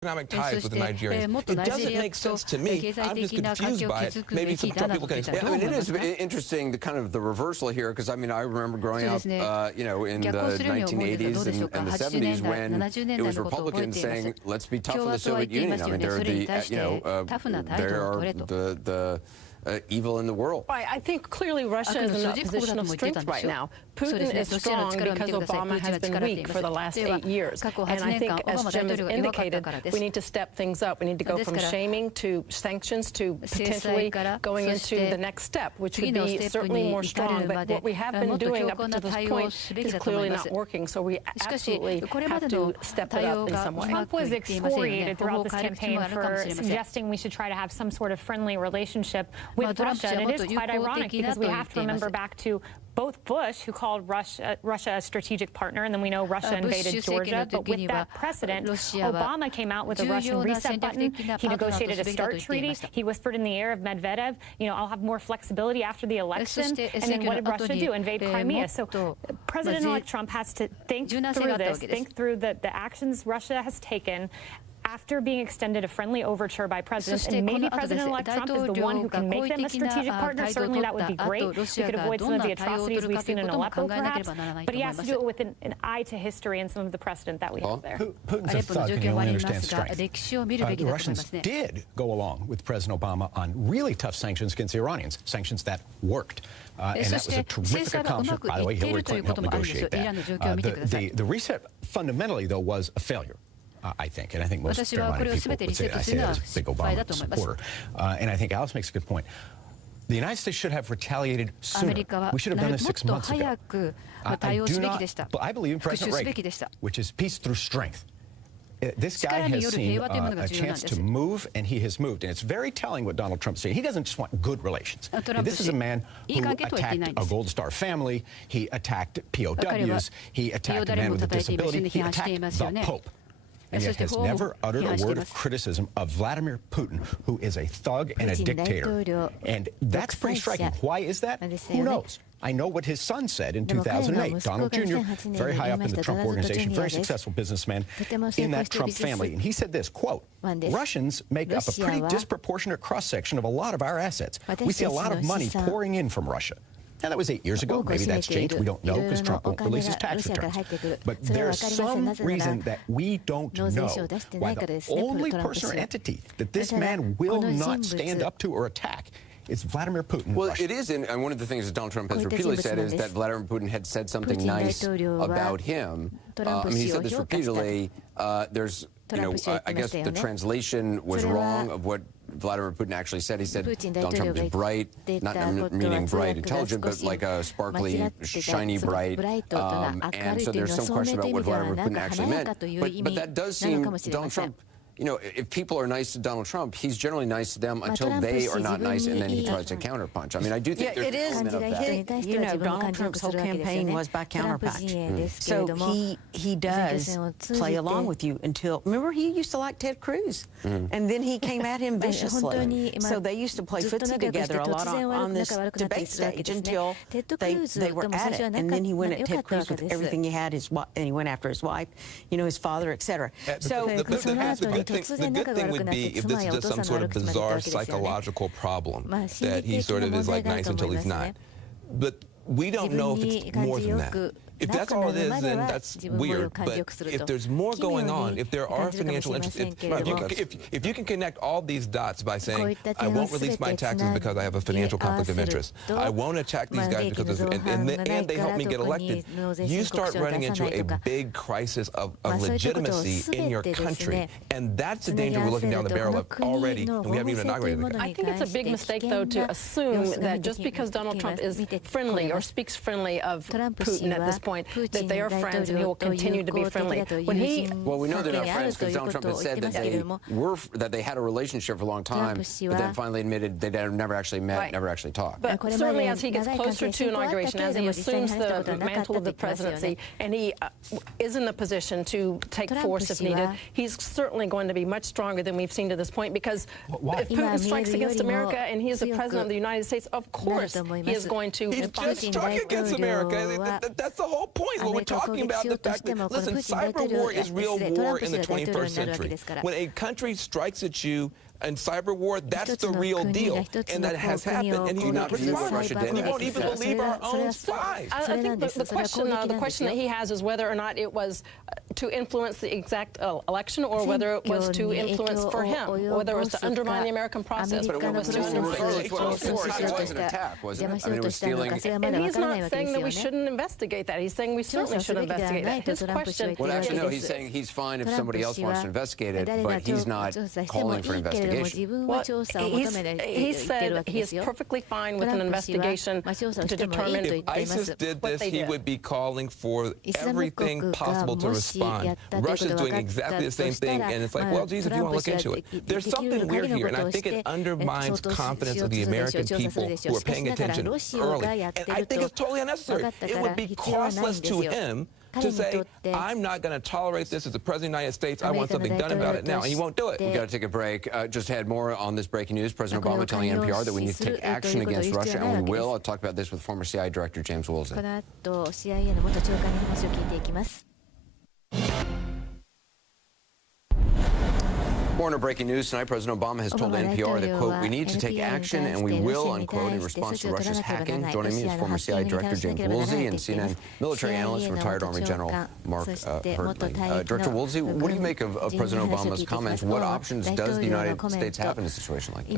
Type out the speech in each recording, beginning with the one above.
economic ties with the Nigerians. It doesn't make sense to me. I'm just confused by it. Maybe some people can explain. Yeah, I mean, it is interesting, the kind of the reversal here, because I mean, I remember growing up, you know, in the 1980s and the 70s when it was Republicans saying, "Let's be tough on the Soviet Union." I mean, they're the, you know, they are the evil in the world. Right. I think clearly Russia is in a position of strength right now. Putin is strong because Obama has been weak for the last 8 years. And I think, as Jim has indicated, we need to step things up. We need to go from shaming to sanctions to potentially going into the next step, which would be certainly more strong. But what we have been doing up to this point is clearly not working. So we absolutely have to step it up in some way. Trump was excoriated throughout this campaign for suggesting we should try to have some sort of friendly relationship with Russia. And it is quite ironic because we have to remember back to both Bush, who called Russia a strategic partner, and then we know Russia invaded Georgia. But with that precedent, Obama came out with a Russian reset button. He negotiated a START treaty. He whispered in the ear of Medvedev, you know, I'll have more flexibility after the election. And then what did Russia do? Invade Crimea. So President-elect Trump has to think through this, think through the actions Russia has taken after being extended a friendly overture by presidents, and maybe President-elect Trump is the one who can make them a strategic partner. Certainly that would be great. We could avoid some of the atrocities we've seen in Aleppo, perhaps. But he has to do it with an eye to history and some of the precedent that we have there. Putin's a thug and he only understands strength. The Russians did go along with President Obama on really tough sanctions against the Iranians, sanctions that worked. And that was a terrific accomplishment. By the way, Hillary Clinton helped negotiate that. The reset fundamentally, though, was a failure. I think, and I think most Iranian people would say, I say that as a big Obama supporter. And I think Alice makes a good point. The United States should have retaliated sooner. We should have done this 6 months ago. I believe in President Reagan, which is peace through strength. This guy has seen a chance to move, and he has moved. And it's very telling what Donald Trump's saying. He doesn't just want good relations. This is a man who attacked a Gold Star family. He attacked POWs. He attacked a man with a disability. He attacked the Pope. And yet has never uttered a word of criticism of Vladimir Putin, who is a thug and a dictator. And that's pretty striking. Why is that? Who knows? I know what his son said in 2008. Donald Jr., very high up in the Trump organization, very successful businessman in that Trump family. And he said this, quote, Russians make up a pretty disproportionate cross-section of a lot of our assets. We see a lot of money pouring in from Russia. Now, that was 8 years ago. Maybe that's changed. We don't know because Trump won't release his tax returns. But there's some reason that we don't know why the only person or entity that this man will not stand up to or attack is Vladimir Putin. Well, it is, and one of the things that Donald Trump has repeatedly said is that Vladimir Putin had said something nice about him. I mean, he said this repeatedly. There's, you know, I guess the translation was wrong of what Vladimir Putin actually said. He said Donald Trump is bright, not meaning bright, intelligent, but like a sparkly, shiny, bright. And so there's some question about what Vladimir Putin actually meant. But that does seem Donald Trump. You know, if people are nice to Donald Trump, he's generally nice to them until they are not nice, and then he tries to counterpunch. I mean, I do think there's an element of that. You know, Donald Trump's whole campaign was by counterpunch. So he does play along with you until, remember, he used to like Ted Cruz, and then he came at him viciously. So they used to play footsie together a lot on this debate stage until they were at it, and then he went at Ted Cruz with everything he had, and he went after his wife, you know, his father, etc. So the good thing would be if this is just some sort of bizarre psychological problem that he sort of is like nice until he's not. But we don't know if it's more than that. If that's all it is, then that's weird. But if there's more going on, if there are financial interests, if you can connect all these dots by saying, I won't release my taxes because I have a financial conflict of interest, I won't attack these guys because and they help me get elected, you start running into a big crisis of legitimacy in your country. And that's the danger we're looking down the barrel of already, and we haven't even inaugurated the guy. I think it's a big mistake, though, to assume that just because Donald Trump is friendly or speaks friendly of Putin at this point, that they are friends and he will continue to be friendly. Well, we know they're not friends because Donald Trump has said that they had a relationship for a long time, but then finally admitted they never actually met, never actually talked. But certainly as he gets closer to inauguration, as he assumes the mantle of the presidency, and he is in the position to take force if needed, he's certainly going to be much stronger than we've seen to this point, because if Putin strikes against America and he is the president of the United States, of course he is going to He just struck against America. That's the whole whole point when we're talking about the fact that, listen, cyber war is real war in the 21st century. When a country strikes at you and cyber war, that's the real deal. And that has happened, and he's not responding. And he won't even believe our own spies. I think the question that he has is whether or not it was to influence the exact election or whether it was to influence for him, whether it was to undermine the American process. But it was an attack, wasn't it? I mean, it was stealing. And he's not saying that we shouldn't investigate that. He's saying we certainly should investigate that. His question... Well, actually, no, he's saying he's fine if somebody else wants to investigate it, but he's not calling for investigation. Well, he said he is perfectly fine with an investigation to determine if ISIS did this, he would be calling for everything possible to respond. Russia's doing exactly the same thing, and it's like, well, geez, if you want to look into it. There's something weird here, and I think it undermines confidence of the American people who are paying attention early. And I think it's totally unnecessary. It would be costless to him to say, I'm not going to tolerate this as the President of the United States. I want something done about it now, and he won't do it. We've got to take a break. Just had more on this breaking news. President Obama telling NPR that we need to take action against Russia, and we will. I'll talk about this with former CIA Director James Woolsey. More on our breaking news tonight. President Obama has told NPR that, quote, we need to take action and we will, unquote, in response to Russia's hacking. Joining me is former CIA Director James Woolsey and CNN military analyst and retired Army General Mark Hurtley. Director Woolsey, what do you make of President Obama's comments? What options does the United States have in a situation like this?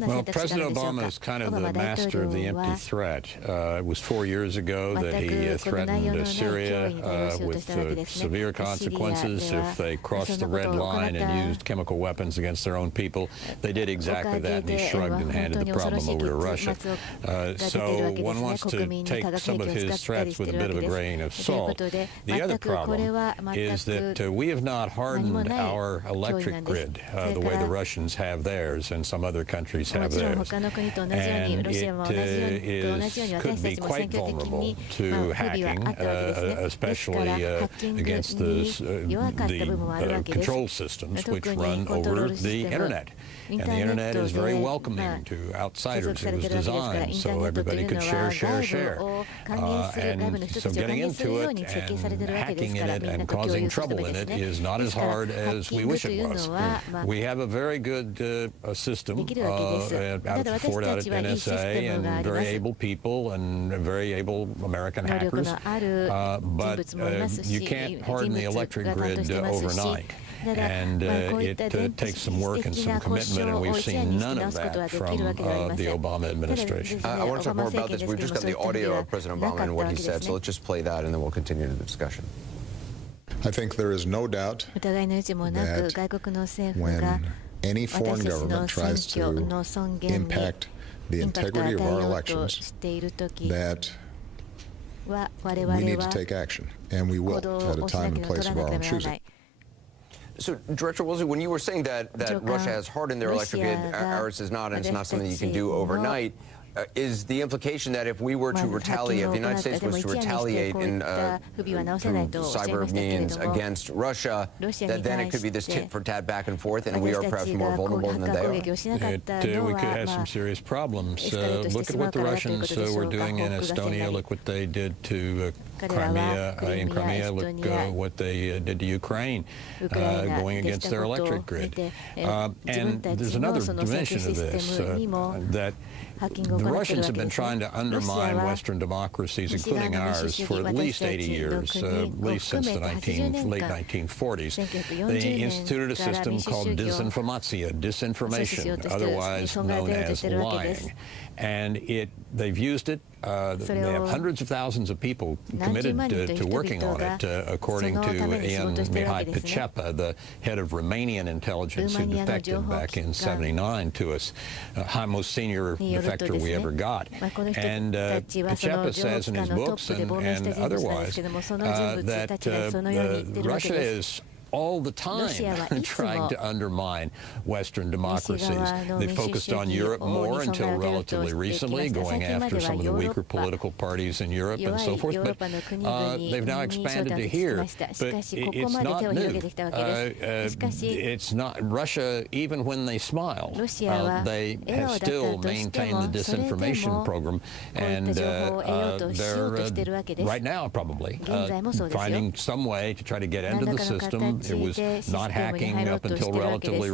Well, President Obama is kind of the master of the empty threat. It was 4 years ago that he threatened Syria with severe consequences if they crossed the red line and used chemical weapons against their own people. They did exactly that, and he shrugged and handed the problem over to Russia. So one wants to take some of his threats with a bit of a grain of salt. The other problem is that we have not hardened our electric grid the way the Russians have theirs and some other countries have theirs. And it could be quite vulnerable to hacking, especially against the control systems which run over the Internet. And the Internet is very welcoming to outsiders. It was designed so everybody could share. And so getting into it and hacking in it and causing trouble in it is not as hard as we wish it was. We have a very good system out at NSA and very able people and very able American hackers. But you can't harden the electric grid overnight. And it takes some work and some commitment, and we've seen none of that from the Obama administration. I want to talk more about this. We've just got the audio of President Obama and what he said, so let's just play that, and then we'll continue the discussion. I think there is no doubt that when any foreign government tries to impact the integrity of our elections, that we need to take action, and we will at a time and place of our own choosing. So, Director Woolsey, when you were saying that Russia has hardened their electric grid, ours is not, and it's not something you can do overnight, is the implication that if we were to retaliate, if the United States was to retaliate in through cyber means against Russia, that then it could be this tit for tat back and forth, and we are perhaps more vulnerable than they are? We could have some serious problems. Look at what the Russians were doing in Estonia. Look what they did to Crimea. In Crimea, look what they did to Ukraine, going against their electric grid. And there's another dimension of this, that the Russians have been trying to undermine Western democracies, including ours, for at least 80 years, at least since the late 1940s. They instituted a system called disinformation, otherwise known as lying. And they've used it. They have hundreds of thousands of people committed to working on it, according to Ian Mihai Picepa, the head of Romanian intelligence who defected back in '79 to us, most senior defector we ever got. And Picepa says in his books and otherwise that Russia is all the time trying to undermine Western democracies. They focused on Europe more until relatively recently, going after some of the weaker political parties in Europe and so forth. But they've now expanded to here. But it's not new. It's not Russia, even when they smile, they have still maintained the disinformation program, and they're right now probably finding some way to try to get into the system. It was not hacking up until relatively